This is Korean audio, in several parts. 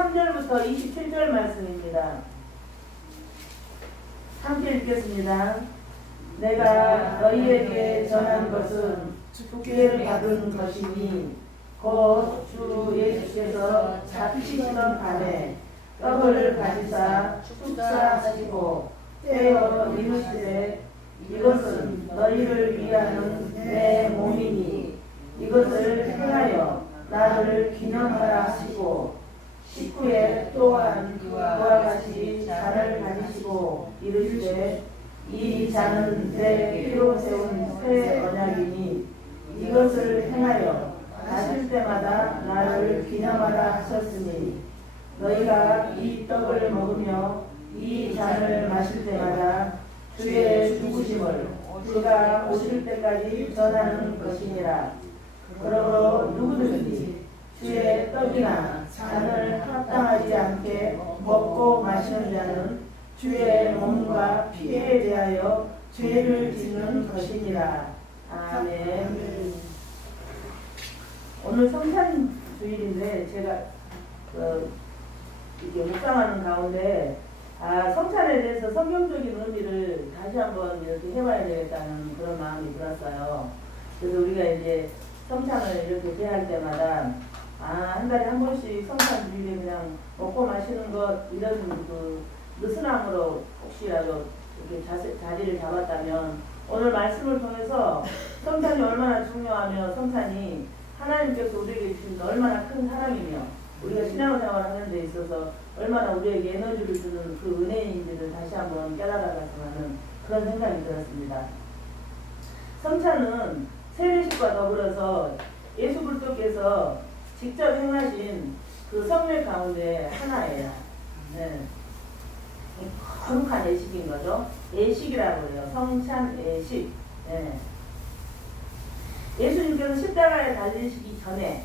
23절부터 27절 말씀입니다. 함께 읽겠습니다. 내가 너희에게 전한 것은 주께를 받은 것이니 곧 주 예수께서 잡히시던 밤에 떡을 가지사 축사하시고 떼어 이르시되 이것은 너희를 위하는 내 몸이니 이것을 행하여 나를 기념하라 하시고 식후에 또한 그와 같이 잔을 가지시고 이르시되 이 잔은 내 피로 세운 새 언약이니 이것을 행하여 마실 때마다 나를 기념하라 하셨으니 너희가 이 떡을 먹으며 이 잔을 마실 때마다 주의 죽으심을 그가 오실 때까지 전하는 것이니라. 그러므로 누구든지 주의 떡이나 잔을 합당하지 않게 먹고 마시는 자는 주의 몸과 피에 대하여 죄를 짓는 것이니라. 아멘. 오늘 성찬 주일인데 제가 이렇게 묵상하는 가운데 성찬에 대해서 성경적인 의미를 다시 한번 이렇게 해봐야 되겠다는 그런 마음이 들었어요. 그래서 우리가 이제 성찬을 이렇게 대할 때마다 한 달에 한 번씩 성찬 주일에 그냥 먹고 마시는 것 이런 그 느슨함으로 혹시라도 이렇게 자리를 잡았다면 오늘 말씀을 통해서 성찬이 얼마나 중요하며 성찬이 하나님께서 우리에게 주신 얼마나 큰 사랑이며 우리가 신앙생활을 하는 데 있어서 얼마나 우리에게 에너지를 주는 그 은혜인지를 다시 한번 깨달아가서 하는 그런 생각이 들었습니다. 성찬은 세례식과 더불어서 예수 그리스도께서 직접 행하신 그 성례 가운데 하나예요. 네. 거룩한 예식인 거죠. 예식이라고 해요. 성찬 예식. 네. 예수님께서 십자가에 달리시기 전에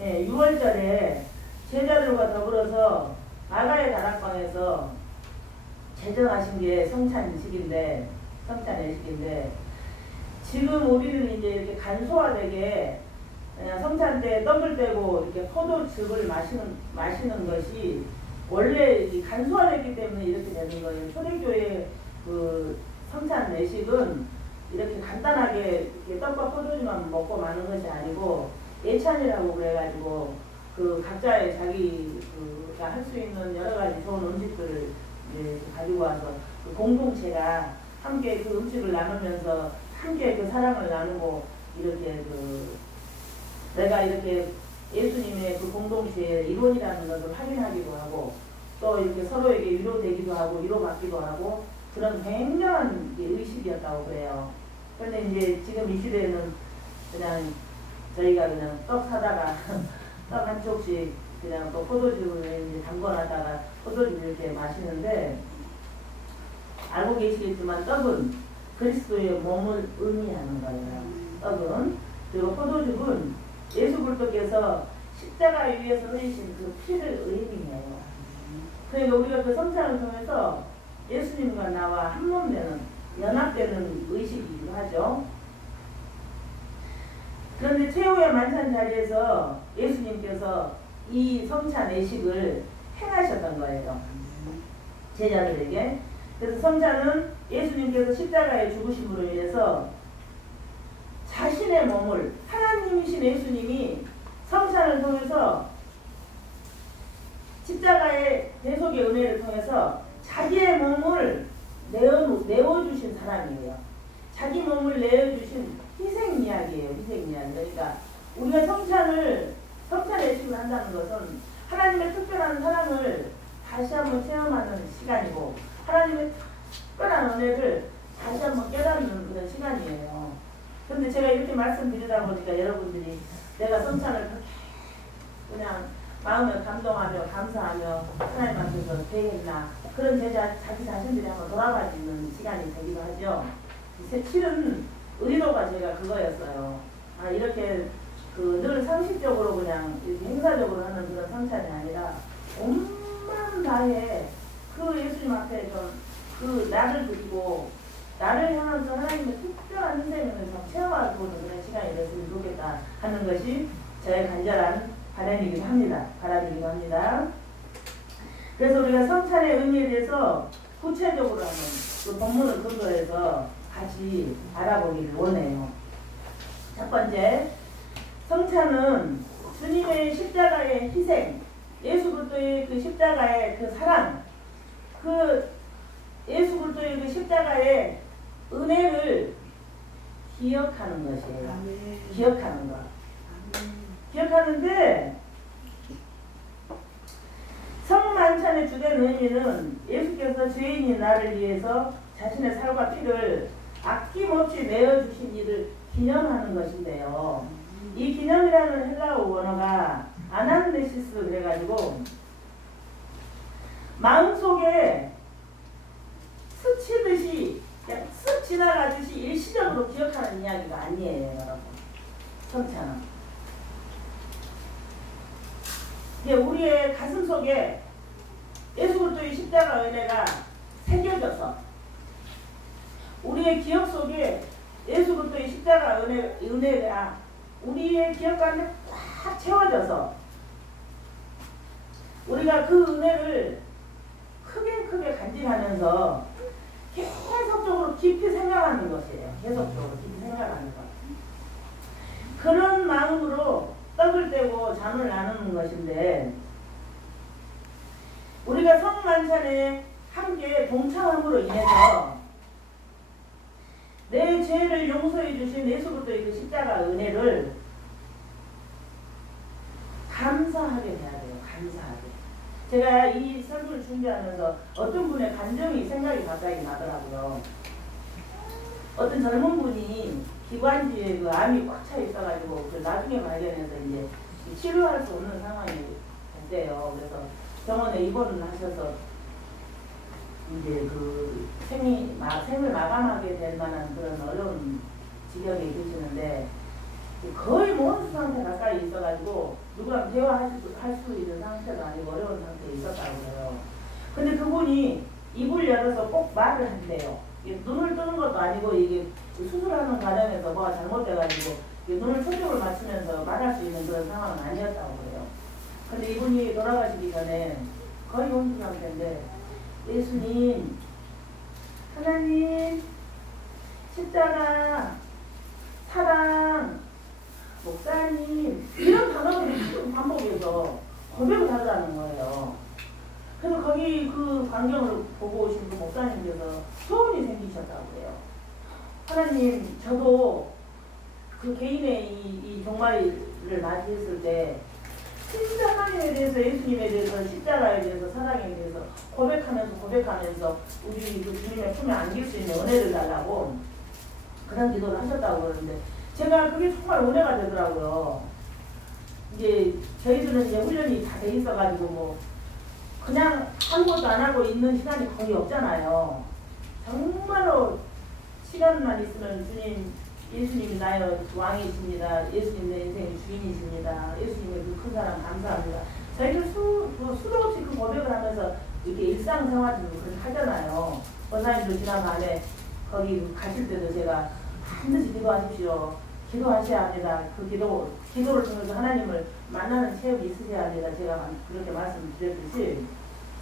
6월절에 제자들과 더불어서 마가의 다락방에서 제정하신 게 성찬 예식인데 지금 우리는 이제 이렇게 간소화되게 그냥 성찬 때 떡을 떼고 이렇게 포도즙을 마시는 것이 원래 간소화됐기 때문에 이렇게 되는 거예요. 초대교회 그 성찬 예식은 이렇게 간단하게 이렇게 떡과 포도즙만 먹고 마는 것이 아니고 예찬이라고 그래가지고 그 각자의 자기가 할 수 있는 여러 가지 좋은 음식들을 가지고 와서 그 공동체가 함께 그 음식을 나누면서 함께 그 사랑을 나누고 이렇게 내가 이렇게 예수님의 그 공동체의 일원이라는 것을 확인하기도 하고 또 이렇게 서로에게 위로되기도 하고 위로받기도 하고 그런 굉장한 의식이었다고 그래요. 그런데 이제 지금 이 시대에는 그냥 저희가 그냥 떡 사다가 떡 한 쪽씩 그냥 또 포도즙을 이제 담궈놨다가 포도즙을 이렇게 마시는데 알고 계시겠지만 떡은 그리스도의 몸을 의미하는 거예요. 떡은. 그리고 포도즙은 예수 그리스도께서 십자가 위에서 흘리신 그 피를 의미해요. 그러니까 우리가 그 성찬을 통해서 예수님과 나와 한 몸 되는 연합되는 의식이기도 하죠. 그런데 최후의 만찬 자리에서 예수님께서 이 성찬 예식을 행하셨던 거예요. 제자들에게. 그래서 성찬은 예수님께서 십자가에 죽으심으로 인해서 자신의 몸을 하나님이신 예수님이 성찬을 통해서 십자가의 대속의 은혜를 통해서 자기의 몸을 내어주신 사람이에요. 자기 몸을 내어주신 희생 이야기예요. 희생 이야기. 그러니까 우리가 성찬 예식을 한다는 것은 하나님의 특별한 사랑을 다시 한번 체험하는 시간이고 하나님의 특별한 은혜를 다시 한번 깨닫는 그런 시간이에요. 그런데 제가 이렇게 말씀드리다 보니까 여러분들이 내가 성찬을 그냥 마음을 감동하며 감사하며 하나님 앞에서 대했나 그런 자기 자신들이 한번 돌아봐지는 시간이 되기도 하죠. 실은 의도가 제가 그거였어요. 이렇게 늘 상식적으로 그냥 이렇게 행사적으로 하는 그런 성찬이 아니라 온 나의 그 예수님 앞에 좀 나를 드리고 나를 향해서 하나님의 특별한 희생을 좀 체험하고는 그런 시간이 됐으면 좋겠다 하는 것이 저의 간절한 바람이기도 합니다. 그래서 우리가 성찬의 의미에 대해서 구체적으로 하는 그 본문을 근거해서 같이 알아보기를 원해요. 첫 번째, 성찬은 주님의 십자가의 희생, 예수 그리스도의 그 십자가의 그 사랑, 그 예수 그리스도의 그 십자가의 은혜를 기억하는 것이에요. 아멘. 기억하는 것. 아멘. 기억하는데 성만찬의 주된 의미는 예수께서 죄인인 나를 위해서 자신의 살과 피를 아낌없이 내어주신 일을 기념하는 것인데요. 이 기념이라는 헬라어 원어가 아나그네시스 그래가지고 마음속에 스치듯이 그냥 쓱 지나가듯이 일시적으로 기억하는 이야기가 아니에요, 여러분. 성찬은 이게 우리의 가슴 속에 예수 그리스도의 십자가 은혜가 새겨져서 우리의 기억 속에 예수 그리스도의 십자가 은혜가 우리의 기억 가운데 꽉 채워져서 우리가 그 은혜를 크게 간직하면서 계속적으로 깊이 생각하는 것이에요. 계속적으로 깊이 생각하는 것. 그런 마음으로 떡을 떼고 잠을 나누는 것인데 우리가 성만찬에 함께 동참함으로 인해서 내 죄를 용서해 주신 예수 그리스도의 그 십자가 은혜를 감사하게 해야 돼요. 감사하게. 제가 이 설교를 준비하면서 어떤 분의 감정이 생각이 갑자기 나더라고요. 어떤 젊은 분이 기관지에 그 암이 꽉 차 있어가지고 그 나중에 발견해서 이제 치료할 수 없는 상황이 됐대요. 그래서 병원에 입원을 하셔서 이제 그 생을 마감하게 될 만한 그런 어려운 지경에 계시는데 거의 모든 상태 가까이 있어가지고 누구랑 대화할 수 있는 상태가 아니고 어려운 상태에 있었다고 그래요. 근데 그분이 입을 열어서 꼭 말을 한대요. 눈을 뜨는 것도 아니고 이게 수술하는 과정에서 뭐가 잘못돼가지고 눈을 초점을 맞추면서 말할 수 있는 그런 상황은 아니었다고 그래요. 근데 이분이 돌아가시기 전에 거의 혼수 상태인데 예수님, 하나님, 십자가, 사랑, 목사님 이런 단어들이 계속 반복해서 고백을 하더라는 거예요. 그래서 거기 그 광경을 보고 오신 그 목사님께서 소원이 생기셨다고 해요. 하나님, 저도 그 개인의 이 종말을 맞이했을 때 진짜 하나님에 대해서, 예수님에 대해서, 십자가에 대해서, 사랑에 대해서 고백하면서 우리 그 주님의 품에 안길 수 있는 은혜를 달라고 그런 기도를 하셨다고 그러는데 제가 그게 정말 은혜가 되더라고요. 이제 저희들은 이제 훈련이 다 돼 있어가지고 뭐 그냥 아무것도 안 하고 있는 시간이 거의 없잖아요. 정말로 시간만 있으면 주님, 예수님이 나의 왕이십니다. 예수님 내 인생의 주인이십니다. 예수님의 그 큰 사랑 감사합니다. 저희들 수도 없이 그 고백을 하면서 이렇게 일상생활도 그렇게 하잖아요. 권사님도 지난번에 거기 가실 때도 제가 반드시 기도하십시오. 기도하셔야 합니다. 그 기도를 통해서 하나님을 만나는 체험이 있으셔야 합니다. 제가 그렇게 말씀드렸듯이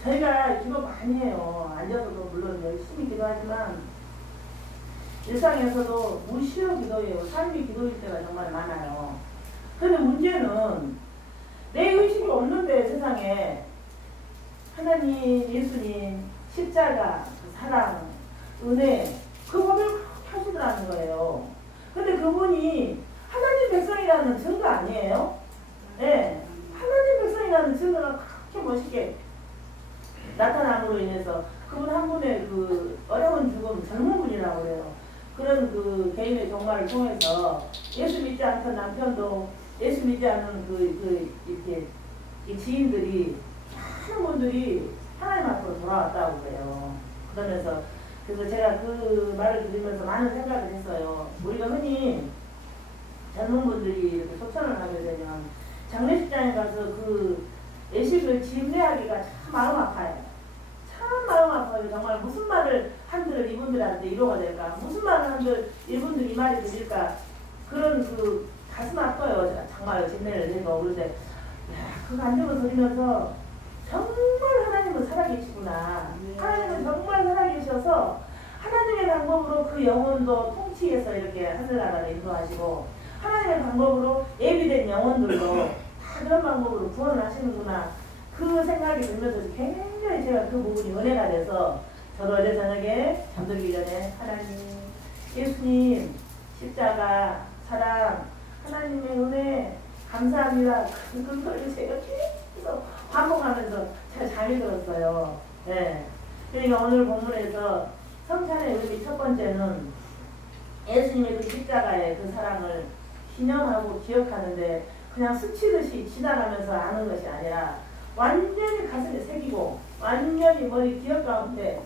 저희가 기도 많이 해요. 앉아서도 물론 열심히 기도하지만 일상에서도 무시로 기도해요. 삶이 기도일 때가 정말 많아요. 그런데 문제는 내 의식이 없는데 세상에 하나님, 예수님, 십자가, 사랑, 은혜 그 법을 그렇게 하시더라는 거예요. 근데 그분이 하나님 백성이라는 증거 아니에요? 네. 하나님 백성이라는 증거가 그렇게 멋있게 나타남으로 인해서 그분 한 분의 그 어려운 죽음, 젊은 분이라고 그래요. 그런 그 개인의 종말을 통해서 예수 믿지 않던 남편도 예수 믿지 않는 이렇게 이 지인들이 많은 분들이 하나님 앞으로 돌아왔다고 그래요. 그러면서 그래서 제가 그 말을 들으면서 많은 생각을 했어요. 우리가 흔히 젊은 분들이 이렇게 소천을 하게 되면 장례식장에 가서 그 예식을 집례하기가 참 마음 아파요. 참 마음 아파요. 정말 무슨 말을 한들 이분들한테 위로가 될까? 무슨 말을 한들 이분들 이 말이 들릴까? 그런 그 가슴 아파요. 정말 집례를 해도. 그런데 야, 그 감정을 들으면서 정말 하나님은 그 영혼도 통치해서 이렇게 하늘나라를 인도하시고 하나님의 방법으로 예비된 영혼들도 다 그런 방법으로 구원을 하시는구나. 그 생각이 들면서 굉장히 제가 그 부분이 은혜가 돼서 저도 어제 저녁에 잠들기 전에 하나님, 예수님, 십자가, 사랑, 하나님의 은혜 감사합니다. 그걸 제가 계속 반복하면서 잘 잠이 들었어요. 네. 그러니까 오늘 본문에서 성찬의 의미 첫 번째는 예수님의 그 십자가의 그 사랑을 기념하고 기억하는데 그냥 스치듯이 지나가면서 아는 것이 아니라 완전히 가슴에 새기고 완전히 머리 기억 가운데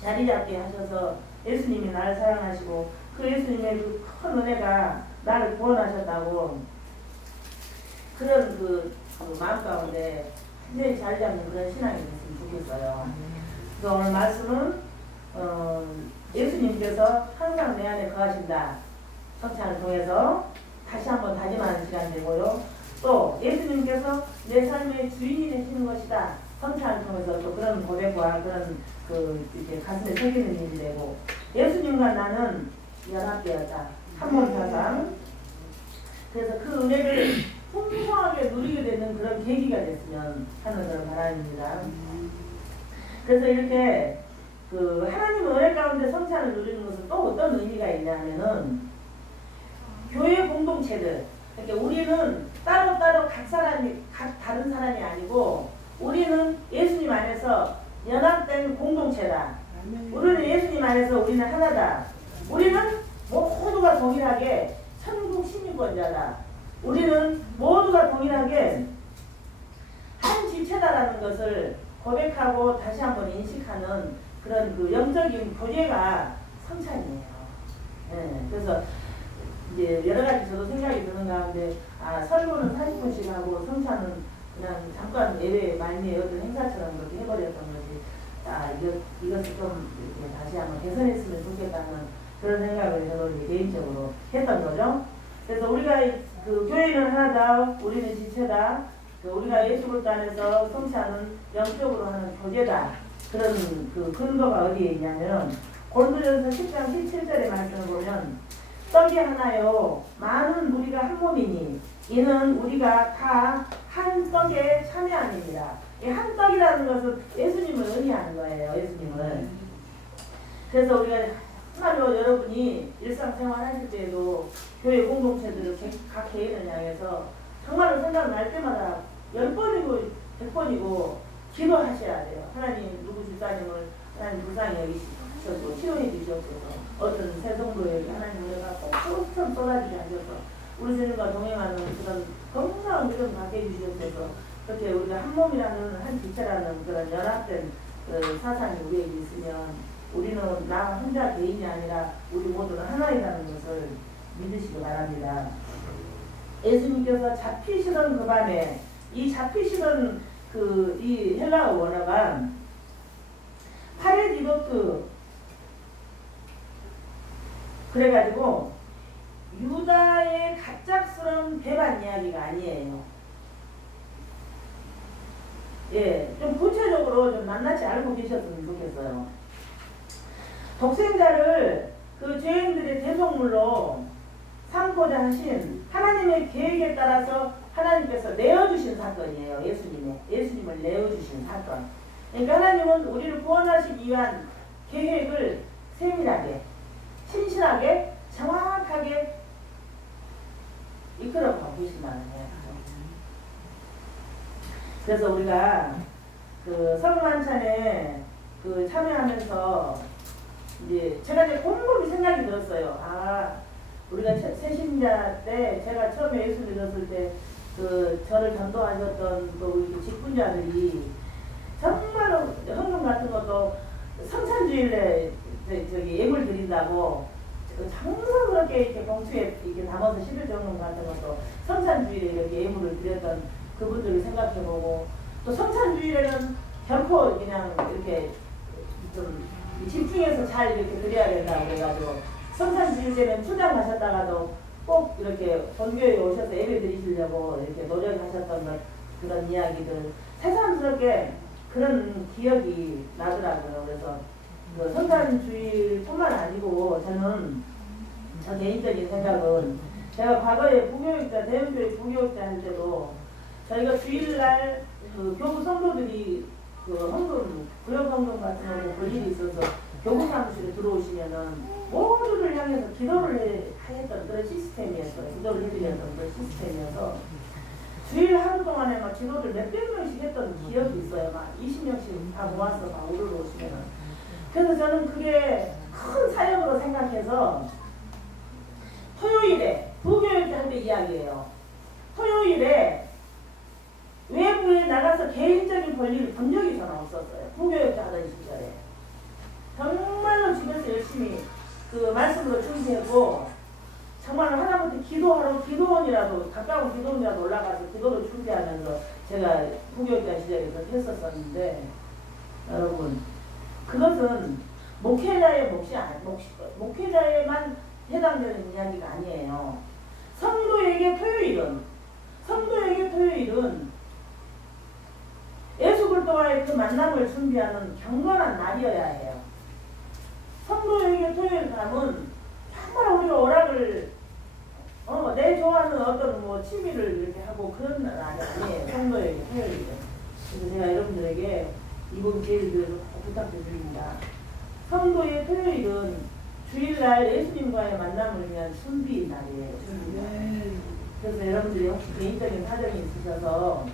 자리 잡게 하셔서 예수님이 나를 사랑하시고 그 예수님의 그 큰 은혜가 나를 구원하셨다고 그런 그 마음 가운데 완전히 자리 잡는 그런 신앙이 됐으면 좋겠어요. 그래서 오늘 말씀은 예수님께서 항상 내 안에 거하신다. 성찬을 통해서 다시 한번 다짐하는 시간 되고요. 또 예수님께서 내 삶의 주인이 되시는 것이다. 성찬을 통해서 또 그런 고백과 그런 그 이렇게 가슴에 새기는 일이 되고 예수님과 나는 연합되었다. 한번 사상. 그래서 그 은혜를 풍성하게 누리게 되는 그런 계기가 됐으면 하는 그런 바람입니다. 그래서 이렇게 그 하나님 은혜 가운데 성찬을 누리는 것은 또 어떤 의미가 있냐면은 교회 공동체들, 그러니까 우리는 따로따로 각 다른 사람이 아니고 우리는 예수님 안에서 연합된 공동체다. 우리는 예수님 안에서 우리는 하나다. 우리는 모두가 동일하게 천국 시민권자다. 우리는 모두가 동일하게 한 지체다라는 것을 고백하고 다시 한번 인식하는 그런 그 영적인 교제가 성찬이에요. 네, 그래서 이제 여러 가지 저도 생각이 드는 가운데 설교는 40분씩 하고 성찬은 그냥 잠깐 예외 말미에 어떤 행사처럼 그렇게 해버렸던 거지. 이것을 좀 이렇게 다시 한번 개선했으면 좋겠다는 그런 생각을 저도 개인적으로 했던 거죠. 그래서 우리가 그 교회는 하나다, 우리는 지체다. 우리가 예수 그리스도 안에서 성찬은 영적으로 하는 교제다. 그런 그 근거가 어디에 있냐면 고린도전서 10장 17절의 말씀을 보면 떡이 하나요 많은 무리가 한 몸이니 이는 우리가 다 한 떡에 참여함입니다. 이 한 떡이라는 것은 예수님을 의미하는 거예요. 예수님을. 그래서 우리가 정말로 여러분이 일상생활 하실 때에도 교회 공동체들을 각 개인을 향해서 정말로 생각날 때마다 10번이고 100번이고 기도하셔야 돼요. 하나님 누구 집사님을 하나님 불쌍히 여기시고 치료해 주시옵소서. 어떤 새 성도에게 하나님 은혜가 꼭처럼 쏟아지게 하셔서 우리 주님과 동행하는 그런 건강한 믿음 갖게 해주시옵소서. 그렇게 우리가 한 몸이라는 한 지체라는 그런 연합된 그 사상이 우리에게 있으면 우리는 나 혼자 개인이 아니라 우리 모두는 하나이라는 것을 믿으시기 바랍니다. 예수님께서 잡히시던 그 밤에 이 잡히시던 그 이 헬라어 원어가 파레디도트 그래가지고 유다의 갑작스러운 배반 이야기가 아니에요. 예, 좀 구체적으로 좀 낱낱이 알고 계셨으면 좋겠어요. 독생자를 그 죄인들의 대속물로 삼고자 하신 하나님의 계획에 따라서 하나님께서 내어주신 사건이에요. 예수님을 내어주신 사건. 그러니까 하나님은 우리를 구원하시기 위한 계획을 세밀하게, 신실하게, 정확하게 이끌어가고 계신다는 거예요. 그래서 우리가 그 성만찬에 그 참여하면서 이제 제가 곰곰이 생각이 들었어요. 우리가 새신자 때 제가 처음에 예수 믿었을 때 그 저를 전도하셨던 또 우리 직분자들이 정말로 헌금 같은 것도 성찬주일에 저기 예물 드린다고 정성스럽게 이렇게 봉투에 이렇게 담아서 11정금 같은 것도 성찬주일에 이렇게 예물을 드렸던 그분들을 생각해보고 또 성찬주일에는 결코 그냥 이렇게 좀 집중해서 잘 이렇게 드려야 된다고 그래가지고 성찬주일 때는 출장 가셨다가도 꼭 이렇게 본교회에 오셔서 예배 드리시려고 이렇게 노력하셨던 그런 이야기들 새삼스럽게 그런 기억이 나더라고요. 그래서 그 성탄주일뿐만 아니고 저는 저 개인적인 생각은 제가 과거에 부교육자, 대형교회 부교육자 할 때도 저희가 주일날 그 교부 성도들이 그 헌금, 구역 헌금 같은 거 볼 일이 있어서 교부 사무실에 들어오시면은 모두를 향해서 기도를 했던 그런 시스템이었어요. 기도를 해드렸던 그런 시스템이어서 주일 하루 동안에 막 기도를 몇백 명씩 했던 기억이 있어요. 막 20명씩 다 모아서 막 오르러 오시면은. 그래서 저는 그게 큰 사역으로 생각해서 토요일에 부교육자 할 때 이야기예요. 토요일에 외부에 나가서 개인적인 볼일을 본 적이 저는 없었어요. 부교육자 하던 시절에. 정말로 집에서 열심히 그 말씀으로 준비하고 정말 하나부터 기도하러 기도원이라도 가까운 기도원이라도 올라가서 기도를 준비하면서 제가 부교육자 시절에 그렇게 했었었는데 여러분 그것은 목회자의 목회자에만 해당되는 이야기가 아니에요. 성도에게 토요일은 예수 그리스도와의 그 만남을 준비하는 경건한 날이어야 해요. 성도에게 토요일 밤은 정말 우리가 오락을 내 좋아하는 어떤 뭐 취미를 이렇게 하고 그런 날이 아니에요. 성도에게 토요일은. 그래서 제가 여러분들에게 이번 기회를 부탁드립니다. 성도의 토요일은 주일날 예수님과의 만남을 위한 준비 날이에요. 준비 날. 그래서 여러분들이 혹시 개인적인 사정이 있으셔서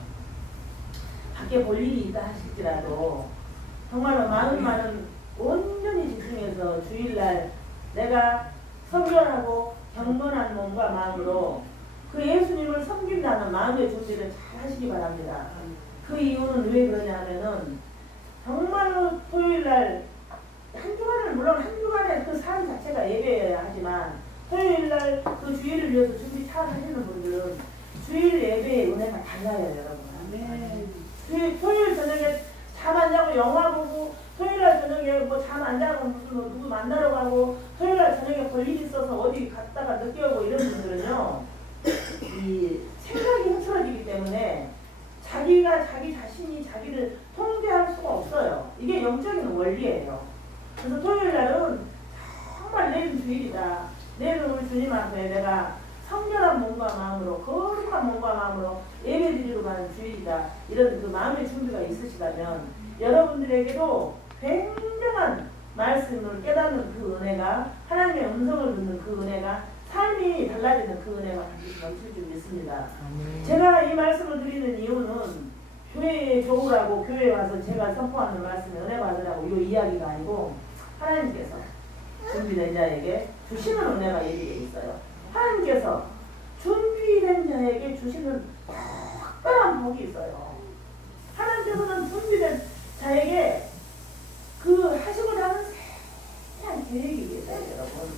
밖에 볼 일이 있다 하실지라도 정말로 많은 온전히 집중해서 주일날 내가 성결하고 경건한 몸과 마음으로 그 예수님을 섬긴다는 마음의 준비를 잘 하시기 바랍니다. 그 이유는 왜 그러냐 하면은 정말로 토요일날 한 주간을 물론 한 주간의 그 삶 자체가 예배여야 하지만 토요일날 그 주일을 위해서 준비 잘 하시는 분들은 주일 예배의 은혜가 달라요 여러분. 토요일 저녁에 잠 안 자고 영화 보고 토요일날 저녁에 뭐 잠 안 자고 무슨 누구 만나러 가고 토요일날 저녁에 볼 일이 있어서 어디 갔다가 늦게 오고 이런 분들은요 이 생각이 흐트러지기 때문에 자기 자신이 자기를 통제할 수가 없어요. 이게 영적인 원리예요. 그래서 토요일날은 정말 내일은 주일이다. 내일은 우리 주님 앞에 내가 성결한 몸과 마음으로 거룩한 몸과 마음으로 예배드리러 가는 주일이다. 이런 그 마음의 준비가 있으시다면 여러분들에게도 굉장한 말씀을 깨닫는 그 은혜가 하나님의 음성을 듣는 그 은혜가 삶이 달라지는 그 은혜가 반드시 넘칠 줄 믿습니다. 제가 이 말씀을 드리는 이유는 교회에 좋으라고 교회에 와서 제가 선포하는 말씀에 은혜 받으라고 이 이야기가 아니고 하나님께서 준비된 자에게 주시는 은혜가 여기에 있어요. 하나님께서 준비된 자에게 주시는 특별한 복이 있어요. 하나님께서는 준비된 자에게 그 하시고자 하는 세한 계획이 있어요, 여러분.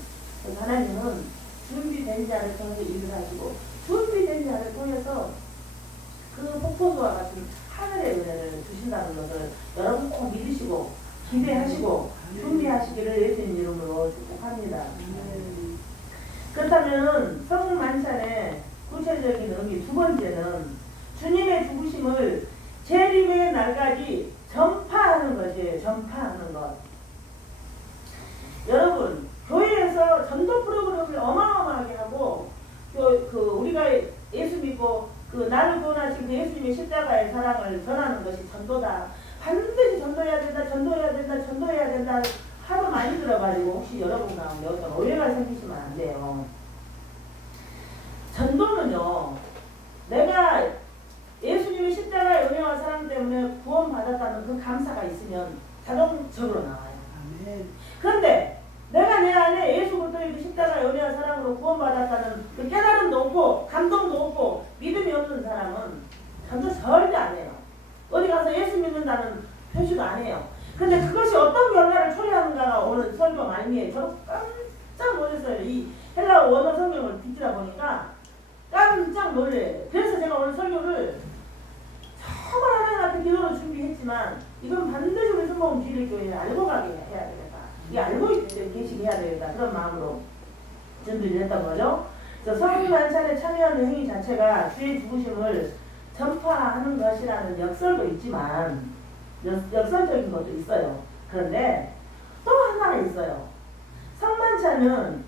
그래서 하나님은 준비된 자를 통해서 일을 하시고 준비된 자를 통해서 그 폭포수와 같은 하늘의 은혜를 주신다는 것을 여러분 꼭 믿으시고 기대하시고 준비하시기를 예수님 이름으로 축복합니다. 그렇다면 성만찬의 구체적인 의미 두 번째는 주님의 죽으심을 재림의 날까지 전파하는 것이에요. 전파하는 것. 여러분 교회에서 전도 프로그램을 어마어마하게 하고 우리가 예수 믿고 그 나를 구원하신 그 예수님의 십자가의 사랑을 전하는 것이 전도다. 반드시 전도해야 된다. 하도 많이 들어가지고 혹시 여러분 가운데 어떤 오해가 생기시면 안 돼요. 전도는요, 내가 예수님의 십자가의 은혜와 사랑 때문에 구원받았다는 그 감사가 있으면 자동적으로 나와요. 그런데 내가 내 안에 예수 그리스도의 그 십자가의 은혜와 사랑으로 구원받았다는 그 깨달음도 없고 감동도 없고 믿음이 없는 사람은 전도 절대 안 해요. 어디 가서 예수 믿는다는 표시도 안 해요. 근데 그것이 어떤 결과를 초래하는가가 오늘 설교 말미에 저 깜짝 놀랐어요. 이 헬라어 원어 성경을 뒤지다 보니까 깜짝 놀래요. 그래서 제가 오늘 설교를 정말 하나님 앞에 기도로 준비했지만 이건 반드시 우리 순복음 기일교회에 알고 가게 해야 되겠다. 이 알고 계시게 해야 되겠다. 그런 마음으로 준비를 했던 거죠. 성만찬에 참여하는 행위 자체가 주의 죽으심을 전파하는 것이라는 역설도 있지만 역설적인 것도 있어요. 그런데 또 하나가 있어요. 성만찬은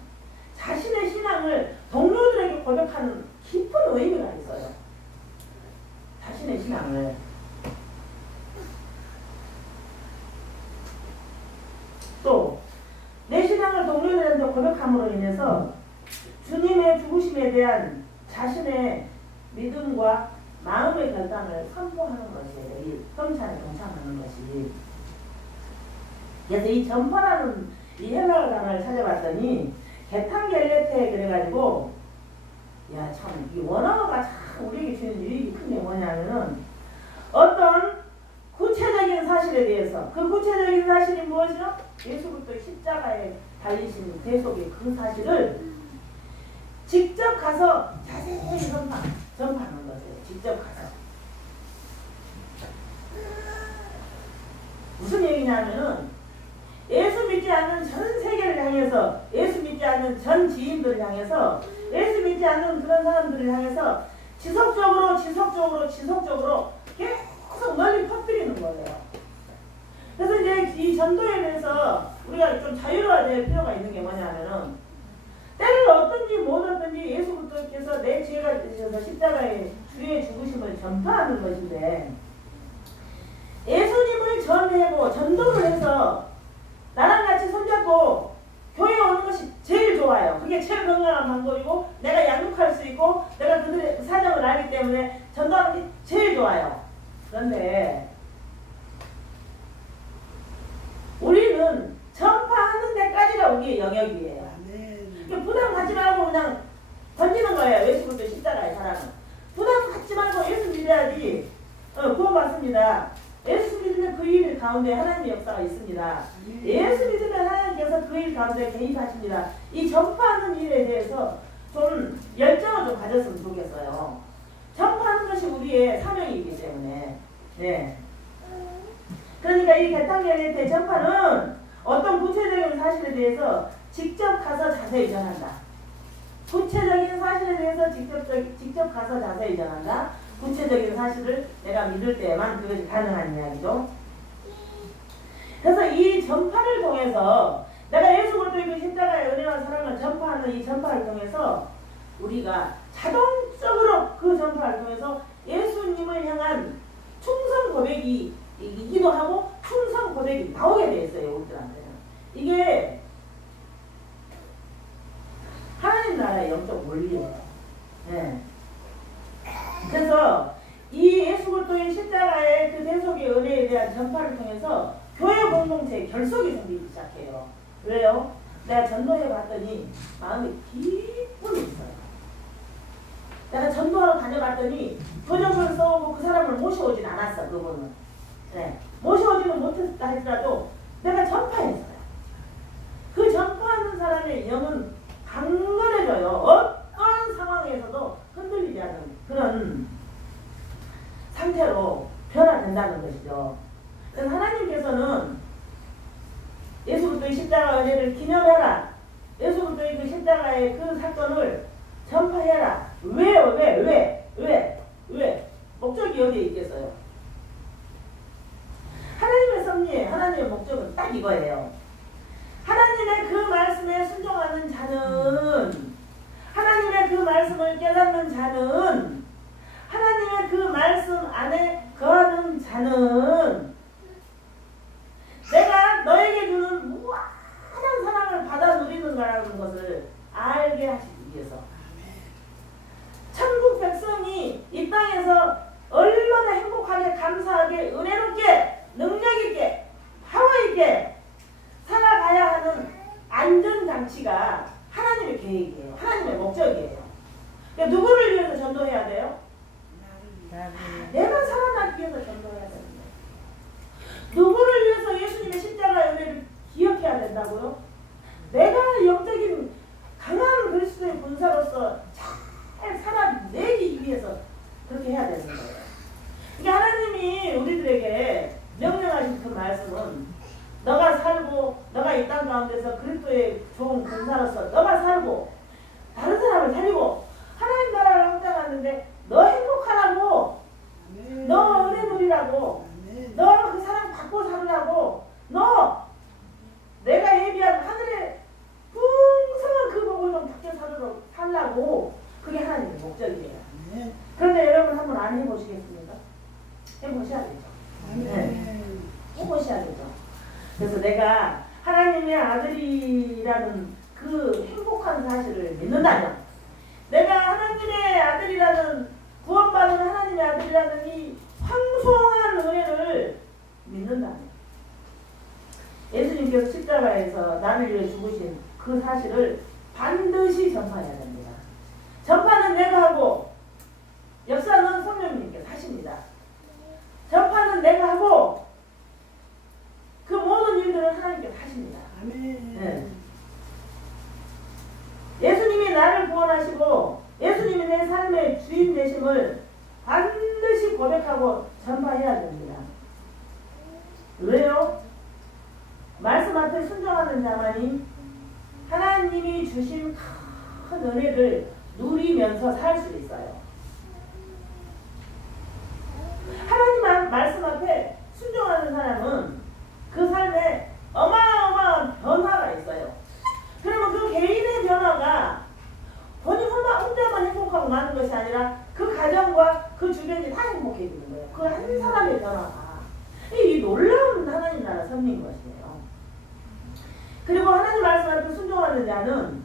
자신의 신앙을 동료들에게 고백하는 깊은 의미가 있어요. 자신의 신앙을. 또 내 신앙을 동료들한테 고백함으로 인해서 주님의 죽으심에 대한 자신의 믿음과 마음의 결단을 선포하는 것이에요. 이 성찬에 동참하는 것이. 그래서 이 전파라는 이 헬라어 단어를 찾아봤더니 게탄겔레테 그래가지고 야 참 이 원어가 참 우리에게 주는 유익이 큰 게 뭐냐면은 어떤 구체적인 사실에 대해서 그 구체적인 사실이 무엇이요? 예수 그리스도의 십자가에 달리신 대속의 그 사실을 직접 가서 자세히 전파하는 거예요. 직접 가서. 무슨 얘기냐면은 예수 믿지 않는 전 세계를 향해서, 예수 믿지 않는 전 지인들을 향해서, 예수 믿지 않는 그런 사람들을 향해서 지속적으로 계속 널리 퍼뜨리는 거예요. 그래서 이제 이 전도에 대해서 우리가 좀 자유로워야 될 필요가 있는 게 뭐냐면은 때를 얻든지 못 얻든지 예수 그리스도께서 내 죄가 되셔서 십자가에 주의 죽으심을 전파하는 것인데 예수님을 전하고 전도를 해서 나랑 같이 손잡고 교회에 오는 것이 제일 좋아요. 그게 제일 건강한 방법이고 내가 양육할 수 있고 내가 그들의 사정을 알기 때문에 전도하는 게 제일 좋아요. 그런데 우리는 전파하는 데까지가 우리의 영역이에요. 그러니까 부담 갖지 말고 그냥 던지는 거예요. 예수 그리스도 십자가의 사랑은. 부담 갖지 말고 예수 믿어야지. 구원받습니다. 예수 믿으면 그 일 가운데 하나님의 역사가 있습니다. 예수 믿으면 하나님께서 그 일 가운데 개입하십니다. 이 전파하는 일에 대해서 좀 열정을 좀 가졌으면 좋겠어요. 전파하는 것이 우리의 사명이기 때문에. 네. 그러니까 이 게탄겔레테 전파는 어떤 구체적인 사실에 대해서 직접 가서 자세히 전한다. 구체적인 사실에 대해서 직접 가서 자세히 전한다. 구체적인 사실을 내가 믿을 때만 그것이 가능한 이야기죠. 그래서 이 전파를 통해서 내가 예수 그리스도의 그 십자가의 은혜와 사랑을 전파하는 이 전파를 통해서 우리가 자동적으로 그 전파를 통해서 예수님을 향한 충성 고백이기도 하고 충성 고백이 나오게 돼 있어요. 우리들한테는. 이게 하나님 나라의 영적 원리예요. 네. 그래서 이 예수 그리스도의 십자가의 그 대속의 은혜에 대한 전파를 통해서 교회 공동체의 결속이 생기기 시작해요. 왜요? 내가 전도해 봤더니 마음이 기쁨이 있어요. 내가 전도하러 다녀봤더니 도적을 써오고 그 사람을 모셔오진 않았어. 그분은. 네. 모셔오지는 못했다 할지라도 내가 전파했어요. 그 전파하는 사람의 영은 강건해져요. 어떤 상황에서도 흔들리지 않는 그런 상태로 변화된다는 것이죠. 그래서 하나님께서는 예수 그리스도의 십자가 은혜를 기념해라. 예수 그리스도의 그 십자가의 그 사건을 전파해라. 왜? 목적이 어디에 있겠어요? 하나님의 섭리에 하나님의 목적은 딱 이거예요. 하나님의 그 말씀에 순종하는 자는, 하나님의 그 말씀을 깨닫는 자는, 하나님의 그 말씀 안에 거하는 자는 내가 너에게 주는 무한한 사랑을 받아 누리는 거라는 것을 알게 하시기 위해서. 천국 백성이 이 땅에서 얼마나 행복하게 감사하게 은혜롭게 능력있게 파워있게 살아가야 하는 안전장치가 하나님의 계획이에요. 하나님의 목적이에요. 그러니까 누구를 위해서 전도해야 돼요? 내가 살아나기 위해서 전도해야 됩니다. 누구를 위해서 예수님의 십자가의 은혜를 기억해야 된다고요? 내가 영적인 강한 그리스도의 군사로서 잘 살아내기 위해서 그렇게 해야 되는 거예요. 그러니까 하나님이 우리들에게 명령하신 그 말씀은 너가 살고 너가 이 땅 가운데서 그리스도의 좋은 군사로서 너가 살고 다른 사람을 살리고 하나님 나라를 확장하는데 너 행복하라고, 너 은혜 누리라고, 너 그 사랑 받고 살으라고, 너 내가 네. 해보셔야죠. 그래서 내가 하나님의 아들이라는 그 행복한 사실을 믿는다면, 내가 하나님의 아들이라는, 구원받은 하나님의 아들이라는 이 황송한 은혜를 믿는다면, 예수님께서 십자가에서 나를 위해 죽으신 그 사실을 반드시 전파해야 됩니다. 전파는 내가 하고 역사는 성령님께서 하십니다. 전파는 내가 하고 그 모든 일들은 하나님께서 하십니다. 아멘. 네. 예수님이 나를 구원하시고 예수님이 내 삶의 주인 되심을 반드시 고백하고 전파해야 됩니다. 왜요? 말씀 앞에 순종하는 자만이 하나님이 주신 큰 은혜를 누리면서 살 수 있어요. 하나님 말씀 앞에 순종하는 사람은 그 삶에 어마어마한 변화가 있어요. 그러면 그 개인의 변화가 본인 혼자만 행복하고 마는 것이 아니라 그 가정과 그 주변이 다 행복해지는 거예요. 그 한 사람의 변화가. 이 놀라운 하나님 나라 섭리인 것이에요. 그리고 하나님 말씀 앞에 순종하는 자는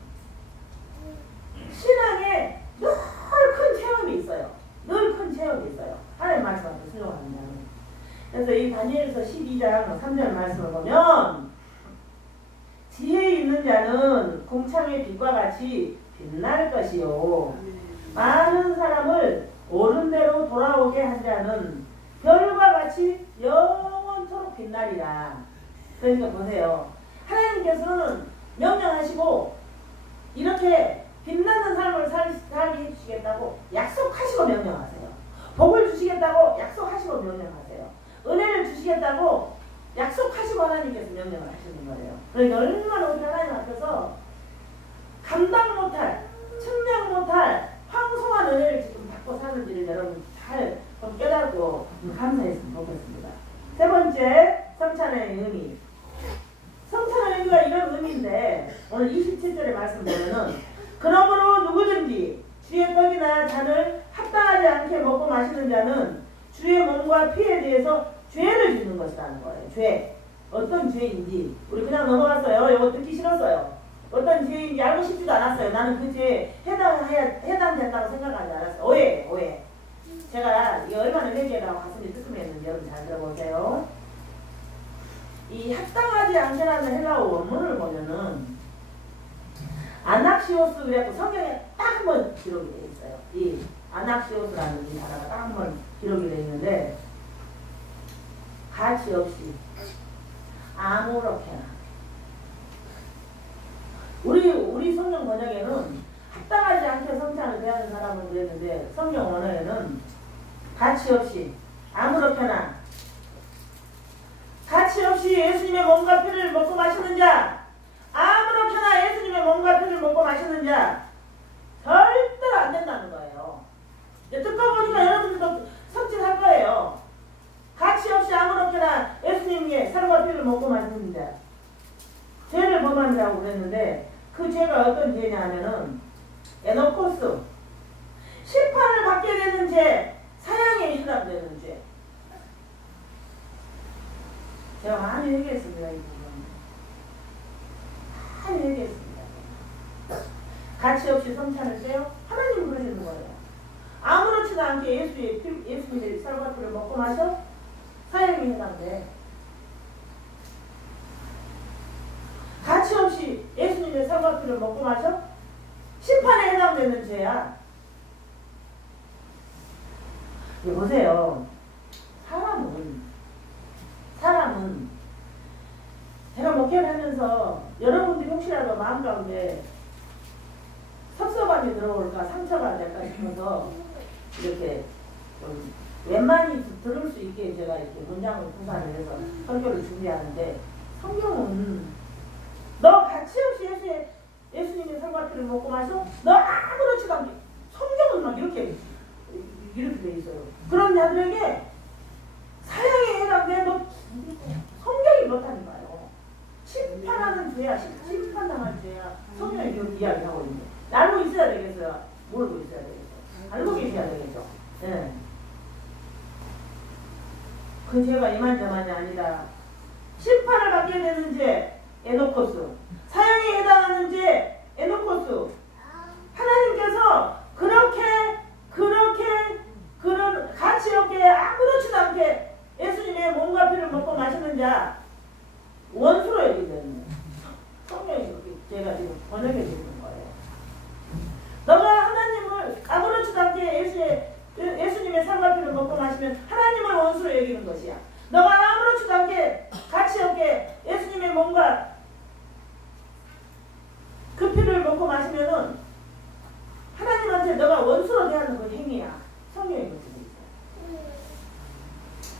신앙에 늘 큰 체험이 있어요. 늘 큰 체험이 있어요. 하나님 말씀 앞에 순종하는 자는. 그래서 이 다니엘서 12장 3절 말씀을 보면, 지혜 있는 자는 궁창의 빛과 같이 빛날 것이요, 많은 사람을 옳은 대로 돌아오게 한 자는 별과 같이 영원토록 빛나리라. 그러니까 보세요. 하나님께서는 명령하시고 이렇게 빛나는 삶을 살게 해주시겠다고 약속하시고 명령하세요. 복을 주시겠다고 약속하시고 명령하세요. 은혜를 주시겠다고 약속하시고 하나님께서 명령을 하시는 거예요. 그러니까 얼마나 우리 하나님 앞에서 감당 못할, 측량 못할 황송한 은혜를 지금 받고 사는지를 여러분 잘 깨닫고 감사했으면 좋겠습니다. 세 번째, 성찬의 의미. 성찬의 의미가 이런 의미인데, 오늘 27절의 말씀 보면은, 그러므로 누구든지 주의 떡이나 잔을 합당하지 않게 먹고 마시는 자는 주의 몸과 피에 대해서 죄를 짓는 것이라는 거예요. 죄. 어떤 죄인지 우리 그냥 넘어갔어요. 이거 듣기 싫었어요. 어떤 죄인지 알고 싶지도 않았어요. 나는 그 죄에 해당된다고 생각하지 않았어요. 오해. 제가 이게 얼마나 회개라고 가슴이 뜨끔했는지 여러분 잘 들어보세요. 이 합당하지 않게라는 헬라어 원문을 보면은 아낙시오스 그래갖고 성경에 딱 한 번 기록이 되어 있어요. 이 아낙시오스라는 이 단어가 딱 한 번 기록이 되어 있는데, 가치 없이 아무렇게나. 우리 성경 번역에는 합당하지 않게 성찬을 대하는 사람을 그랬는데, 성경 원어에는 가치 없이 아무렇게나, 가치 없이 예수님의 몸과 피를 먹고 마시는 자, 아무렇게나 예수님의 몸과 피를 먹고 마시는 자 절대로 안 된다는 거예요. 듣고 보니까 여러분들도 성취할 거예요. 가치 없이 아무렇게나 예수님의 살과 피를 먹고 마시는 자, 죄를 범한 자라고 그랬는데, 그 죄가 어떤 죄냐 하면은 에노코스, 심판을 받게 되는 죄, 사형에 해당되는 죄. 제가 많이 얘기했습니다. 이 부분 많이 얘기했습니다. 가치 없이 성찬을 떼요? 하나님 그러시는 거예요. 아무렇지도 않게 예수님의 살과 피를 먹고 마셔? 사형에 해당돼. 가치 없이 예수님의 살과 피를 먹고 마셔? 심판에 해당되는 죄야. 보세요. 사람은 제가 목회를 하면서 여러분들이 혹시라도 마음 가운데 섭섭함이 들어올까 상처가 될까 싶어서 이렇게 좀 웬만히 들을 수 있게 제가 이렇게 문장을 구사를 해서 설교를 준비하는데, 성경은 너 가치 없이 예수님의 살과 피를 먹고 마셔? 너 아무렇지도 않게. 성경은 막 이렇게 돼 있어요. 그런 자들에게 사형에 해당돼. 너 성경이 그렇다니까요. 심판하는 죄야. 심판당할 죄야. 성경이 이렇게 이야기하고 있는데, 알고 있어야 되겠어요? 모르고 있어야 되겠어요? 알고 계셔야 되겠죠? 네. 그 죄가 죄가 이만저만이 아니라 심판을 받게 되는 죄 에노코스, 사형에 해당하는 죄 에노코스. 하나님께서 그런 가치 없게 아무렇지도 않게 예수님의 몸과 피를 먹고 마시는 자 원수로 여기거든요. 성경이 그렇게 제가 지금 번역해 주는 거예요. 너가 하나님을 아무렇지도 않게 예수님의 삶과 피를 먹고 마시면 하나님을 원수로 여기는 것이야. 너가 아무렇지도 않게 가치 없게 예수님의 몸과 그 피를 먹고 마시면은 하나님한테 너가 원수로 대하는 그 행위야. 성경에 그렇게 돼 있어요.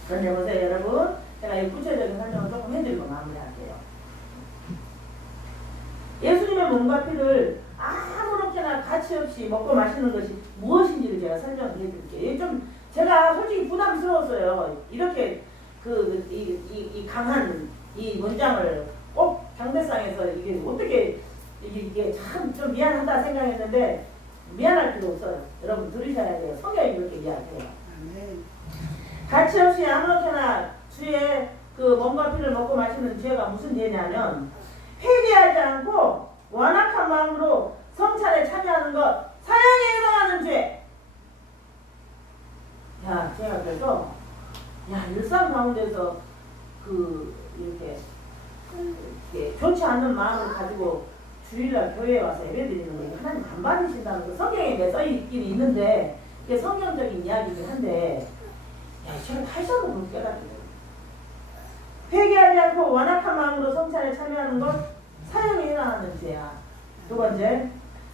그런데 보세요, 여러분. 제가 이 구체적인 설명을 조금 해드리고 마무리할게요. 예수님의 몸과 피를 아무렇게나 가치 없이 먹고 마시는 것이 무엇인지를 제가 설명을 해드릴게요. 좀 제가 솔직히 부담스러웠어요. 이렇게 이 강한 이 문장을 꼭 장대상에서 이게 어떻게 이게 참 좀 미안하다 생각했는데 미안할 필요 없어요. 여러분 들으셔야 돼요. 성경이 이렇게 이야기해요. 가치 없이 아무렇게나 주의 그 몸과 피를 먹고 마시는 죄가 무슨 죄냐면 회개하지 않고 완악한 마음으로 성찬에 참여하는 것, 사형에 해당하는 죄. 야, 제가 그래서 일상 가운데서 이렇게 좋지 않은 마음을 가지고 주일날 교회에 와서 예배드리는 거 하나님 안 받으신다는 거 성경에 써 있긴 있는데 이게 성경적인 이야기긴 한데 제가 다시 한번 그걸 깨닫게 회개하지 않고 완악한 마음으로 성찬에 참여하는 것 사형에 해당하는 죄야. 두 번째,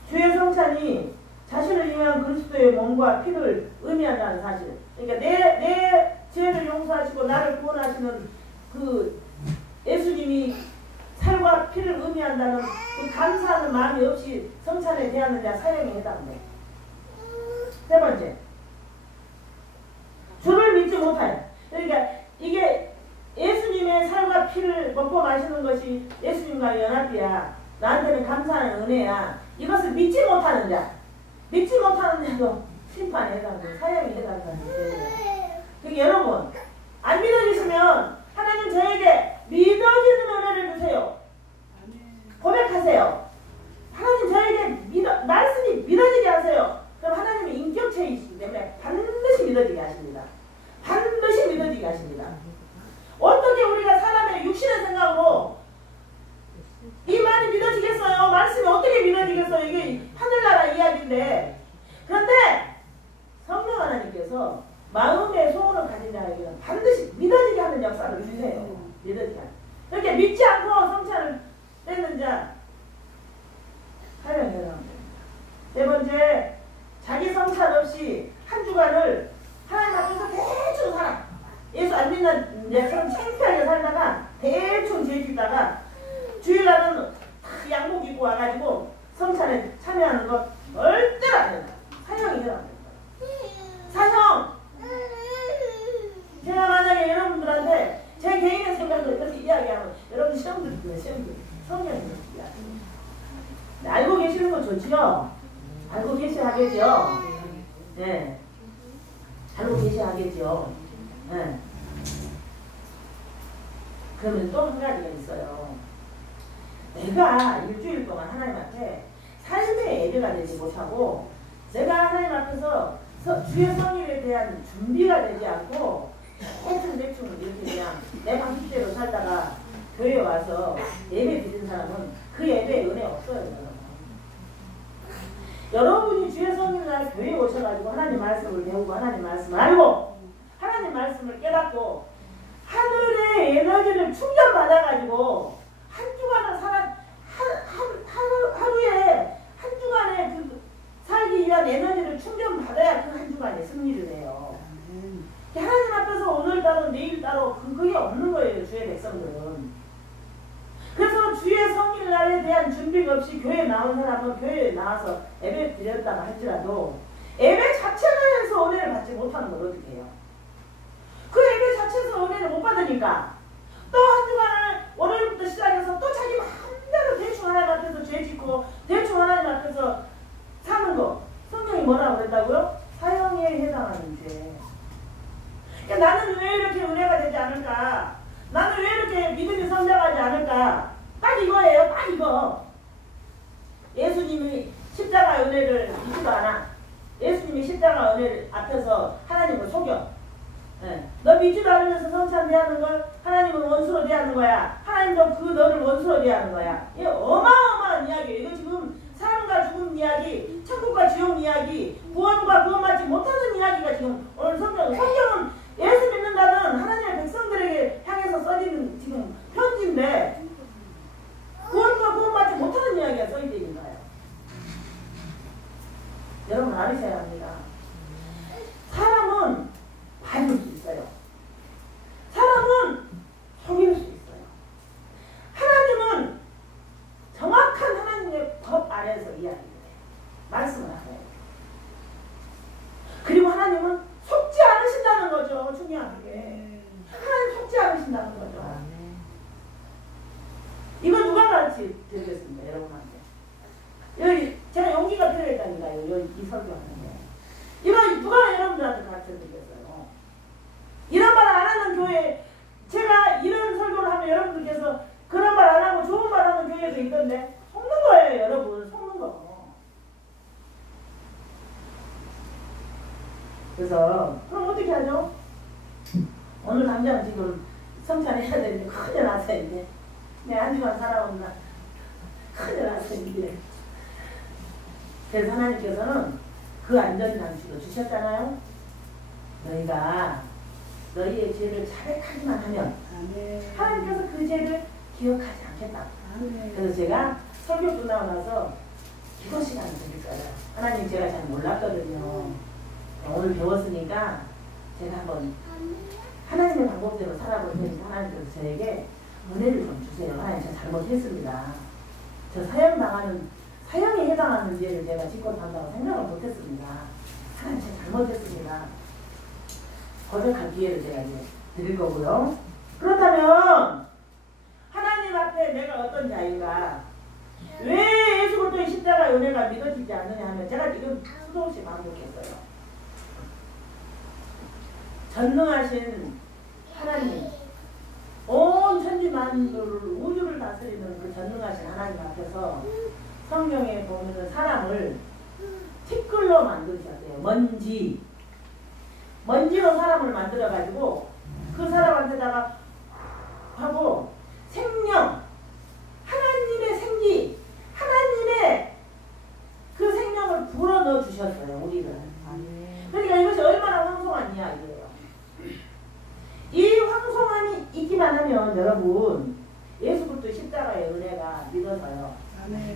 주의 성찬이 자신을 위한 그리스도의 몸과 피를 의미한다는 사실. 그러니까 내 죄를 용서하시고 나를 구원하시는 그 예수님이 살과 피를 의미한다는 그 감사하는 마음이 없이 성찬에 대하는 자 사형에 해당돼. 세 번째, 주를 믿지 못하여. 그러니까 이게 예수님의 살과 피를 먹고 마시는 것이 예수님과의 연합이야. 나한테는 감사하는 은혜야. 이것을 믿지 못하는 자. 믿지 못하는 자도 심판에 해당돼. 사형에 해당되는 거예요. 그러니까 여러분, 안 믿어지시면 하나님 저에게 믿어지는 은혜를 주세요. 고백하세요. 하나님 저에게 말씀이 믿어지게 하세요. 그럼 하나님은 인격체이시기 때문에 반드시 믿어지게 하십니다. 반드시 믿어지게 하십니다. 어떻게 우리가 사람의 육신의 생각으로 이 말이 믿어지겠어요? 말씀이 어떻게 믿어지겠어요? 이게 하늘나라 이야기인데. 그런데 성령 하나님께서 마음의 소원을 가진 자에게는 반드시 믿어지게 하는 역사를 주세요. 믿어지게 하는. 그렇게 믿지 않고 성찬을 떼는 자 사형에 해당합니다. 네 번째, 자기 성찬 없이 한 주간을 하나님 앞에서 대충 살아. 예수 안 믿는 예처럼 창피하게 살다가 대충 죄짓다가 주일날은 다 양복 입고 와가지고 성찬에 참여하는 것 절대로 안 된다. 사형이 해당합니다. 사형! 제가 만약에 여러분들한테 제 개인의 생각을 그렇게 이야기하면 여러분 시험 들으세요. 시험 들으세요. 성경이 이야기. 알고 계시는 건 좋지요? 알고 계셔야 하겠죠? 네. 알고 계셔야 하겠죠? 네. 그러면 또 한 가지가 있어요. 내가 일주일 동안 하나님 앞에 삶의 예배가 되지 못하고 내가 하나님 앞에서 주의 성일에 대한 준비가 되지 않고 대충 이렇게 그냥 내 방식대로 살다가 교회에 와서 예배 드리는 사람은 그 예배에 은혜 없어요. 여러분이 주의 성일날 교회에 오셔가지고 하나님 말씀을 배우고 하나님 말씀을 알고 하나님 말씀을 깨닫고 하늘의 에너지를 충전받아가지고 한 주간을 하루에 한 주간에 살기 위한 에너지를 충전받아야 그 한 주간에 승리를 해요. 하나님 앞에서 오늘 따로 내일 따로 그게 없는 거예요. 주의 백성들은. 그래서 주의 성일날에 대한 준비가 없이 교회에 나온 사람은 교회에 나와서 예배 드렸다가 할지라도 예배 자체에서 은혜를 받지 못하는 걸 어떻게 해요? 그 예배 자체에서 은혜를 못 받으니까 또 한 주간을 월요일부터 시작해서 또 자기 마음대로 대충 하나님 앞에서 죄 짓고 대충 하나님 앞에서 사는 거. 성경이 뭐라고 그랬다고요? 사형에 해당하는 죄. 그러니까 나는 왜 이렇게 은혜가 되지 않을까? 나는 왜 이렇게 믿음이 성장하지 않을까? 딱 이거예요. 딱 이거. 예수님이 십자가 은혜를 믿지도 않아. 예수님이 십자가 은혜 앞에서 하나님을 속여. 네. 너 믿지도 않으면서 성찬 대하는 걸 하나님은 원수로 대하는 거야. 하나님도 그 너를 원수로 대하는 거야. 이게 어마어마한 이야기예요. 이거 지금 삶과 죽음 이야기, 천국과 지옥 이야기, 구원과 구원받지 못하는 이야기가 지금 오늘 성경은 예수 믿는다는 하나님의 백성들에게 향해서 써지는 지금 편지인데 구원과 구원받지 못하는 이야기가 써져 있는 거예요. 여러분 알으셔야 합니다. 사람은 봐줄 수 있어요. 사람은 속일 수 있어요. 하나님은 정확한 하나님의 법 아래에서 이야기를 해요. 말씀을 하세요. 그리고 하나님은 속지 않으신다는 거죠. 중요하게. 하나님 속지 않으신다는 거죠. 이거 누가 가르치 드리겠습니다. 여러분한테. 여기 제가 용기가 필요했다니까요. 이 설교하는데. 이거 누가 여러분들한테 가르쳐 드리겠어요. 이런 말 안 하는 교회, 제가 이런 설교를 하면 여러분들께서 그런 말 안 하고 좋은 말 하는 교회도 있던데 속는 거예요. 여러분. 속는 거. 그래서 그럼 어떻게 하죠? 오늘 당장 지금 성찬해야 되는데 큰일 났어요. 이제 내 한 주만 살아온다. 큰일 났어요. 이제. 그래서 하나님께서는 그 안전장치를 주셨잖아요. 너희가 너희의 죄를 자백하기만 하면 하나님께서 그 죄를 기억하지 않겠다. 그래서 제가 설교 끝나고 나서 기도 시간을 드릴 거예요. 하나님 제가 잘 몰랐거든요. 오늘 배웠으니까 제가 한번 하나님의 방법대로 살아볼 테니까 하나님께서 저에게 은혜를 좀 주세요. 하나님 제가 잘못했습니다. 저 사형에 해당하는 죄를 제가 짓고 산다고 생각을 못했습니다. 하나님 제가 잘못했습니다. 고백할 기회를 제가 이제 드릴 거고요. 그렇다면 하나님 앞에 내가 어떤 자인가? 왜 예수 그리스도의 십자가 은혜가 믿어지지 않느냐 하면 제가 지금 수도 없이 반복했어요. 전능하신 하나님, 온 천지 만물을 우주를 다스리는 그 전능하신 하나님 앞에서 성경에 보면 사람을 티끌로 만드셨대요. 먼지로 사람을 만들어가지고 그 사람한테다가 하고 생명, 하나님의 생기, 하나님의 그 생명을 불어넣어 주셨어요. 우리를. 그러니까 이것이 얼마나 황송한 이야기예요. 이 황송함이 있기만 하면 여러분 예수 그리스도 십자가의 은혜가 믿어져요.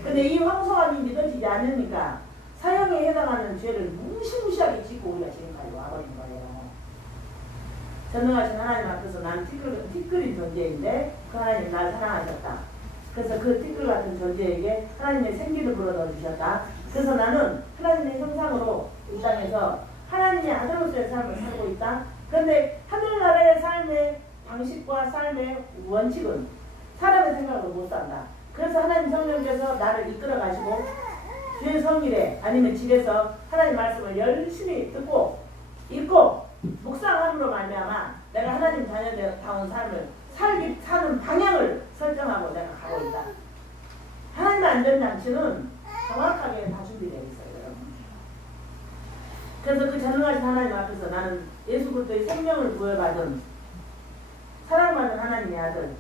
근데 이 황송함이 믿어지지 않으니까 사형에 해당하는 죄를 무시무시하게 짓고 우리가 지금까지 와버린 거예요. 전능하신 하나님 앞에서 나는 티끌인 존재인데 그 하나님 날 사랑하셨다. 그래서 그 티끌 같은 존재에게 하나님의 생기를 불어넣어 주셨다. 그래서 나는 하나님의 형상으로 이 땅에서 하나님의 아들로서의 삶을 살고 있다. 그런데 하늘나라의 삶의 방식과 삶의 원칙은 사람의 생각으로 못 산다. 그래서 하나님 성령께서 나를 이끌어 가시고 주의 성일에 아니면 집에서 하나님 말씀을 열심히 듣고 읽고 묵상함으로 말미암아 내가 하나님 자녀다운 삶을 사는 방향을 설정하고 내가 가고 있다. 하나님의 안전장치는 정확하게 다 준비되어 있어요. 여러분. 그래서 그 전능하신 하나님 앞에서 나는 예수 그리스도의 생명을 부여받은 사랑받는 하나님의 아들.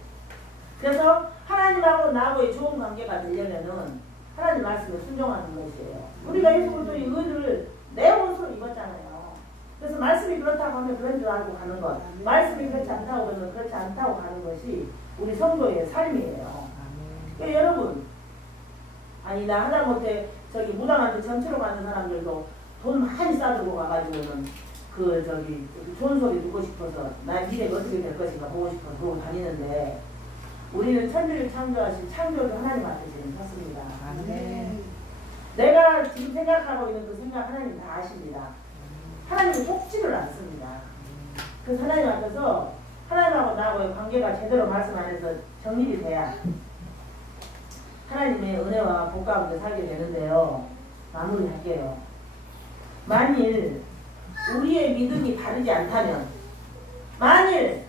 그래서 하나님하고 나하고의 좋은 관계가 되려면은 하나님 말씀에 순종하는 것이에요. 우리가 예수 그리스도의 의를 내 옷으로 입었잖아요. 그래서 말씀이 그렇다고 하면 그런 줄 알고 가는 것, 말씀이 그렇지 않다고 하면 그렇지 않다고 가는 것이 우리 성도의 삶이에요. 그러니까 여러분, 아니 나 하다못해 저기 무당한테 전체로 가는 사람들도 돈 많이 싸들고 가가지고는 좋은 소리 듣고 싶어서 나의 미래가 어떻게 될 것인가 보고 싶어서 그러고 다니는데 우리는 천지를 창조하신 창조주 하나님 앞에 지금 섰습니다. 내가 지금 생각하고 있는 그 생각 하나님 다 아십니다. 하나님이 속지를 않습니다. 그래서 하나님 앞에서 하나님하고 나하고의 관계가 제대로 말씀 안에서 정립이 돼야 하나님의 은혜와 복 가운데 살게 되는데요. 마무리할게요. 만일 우리의 믿음이 바르지 않다면 만일